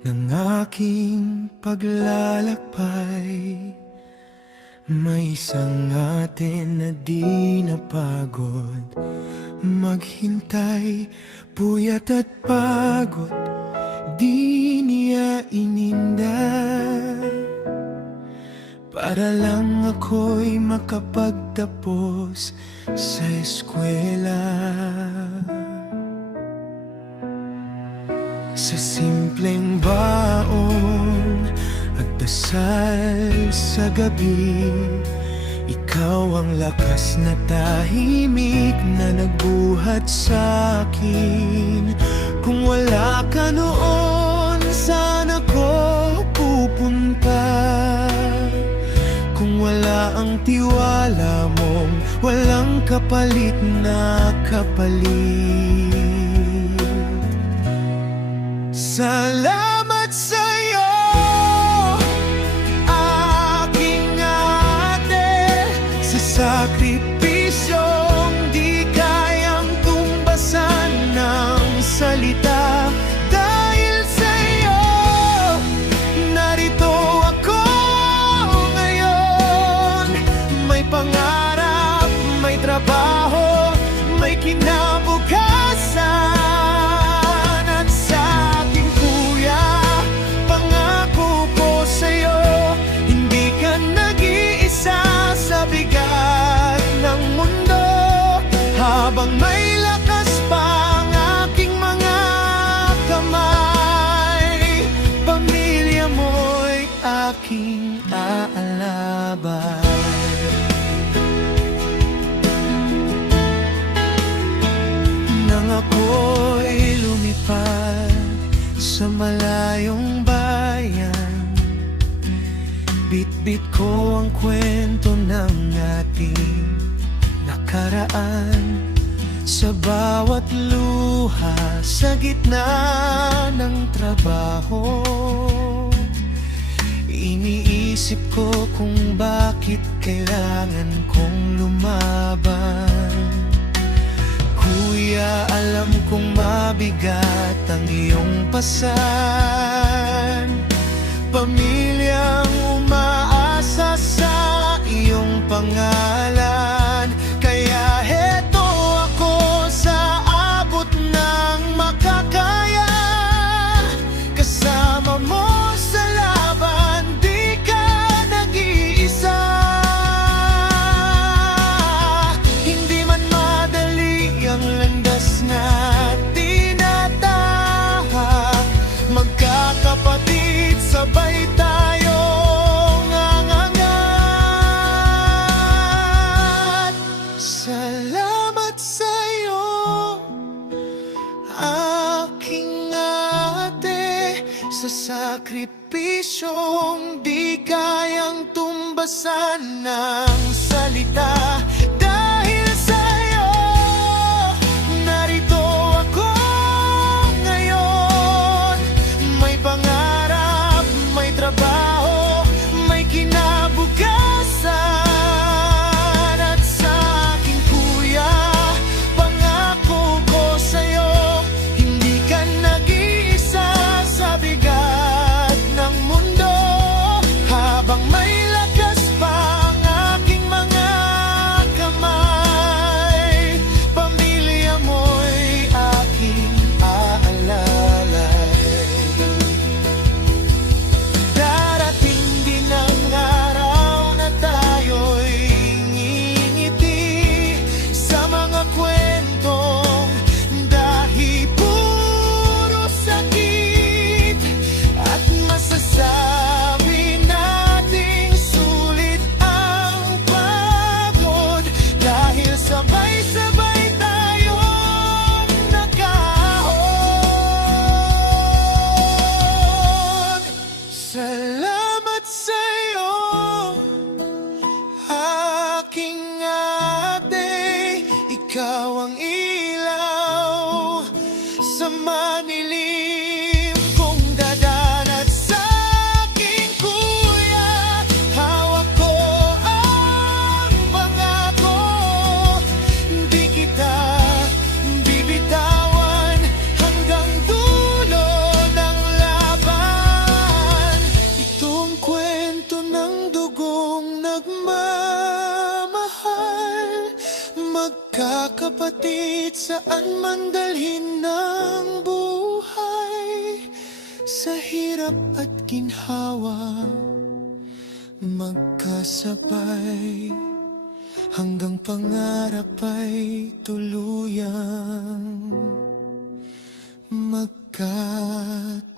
ng aking paglalakbay. May isang atin na di napagod maghintay, puyat at pagod di niya ininda, para lang ako'y makapagtapos sa eskwela. Sa simpleng baon at dasal sa gabi, ikaw ang lakas na tahimik na nagbuhat sa akin. Kung wala ka noon, saan ako pupunta? Kung wala ang tiwala mong walang kapalit na kapalit. Salamat sa'yo, aking ate, sa sakripisyong di kayang tumbasan ng salita. Dahil sa'yo, narito ako ngayon. May pangarap, may trabaho, may kinabukasan. Habang may lakas pa ang aking mga kamay, pamilya mo'y aking aalabay. Nang ako'y lumipad sa malayong bayan, bit-bit ko ang kwento ng ating nakaraan. Sa bawat luha, sa gitna ng trabaho, iniisip ko kung bakit kailangan kong lumaban. Kuya, alam kong mabigat ang iyong pasan, pamilyang umaasa sa iyong pangalan. Kaya heto ako sa abot ng makakaya, kasama mo sa laban, di ka nag-iisa. Hindi man madali ang landas na tinatahak, magkakapatid sabay tayong angangat. Salamat sa'yo, aking ate, sa sakripisyong di kayang tumbasan ng salita. Dahil sa'yo, narito ako ngayon. May pangarap, may trabaho, may kinabukasan. At sa aking kuya, pangako ko sa'yo, hindi ka nag-iisa sa bigat ng mundo. Habang may lakas pa ang aking mga Saan man dalhin ng buhay, sa hirap at ginhawa, magkasabay hanggang pangarap ay tuluyang magkatupad.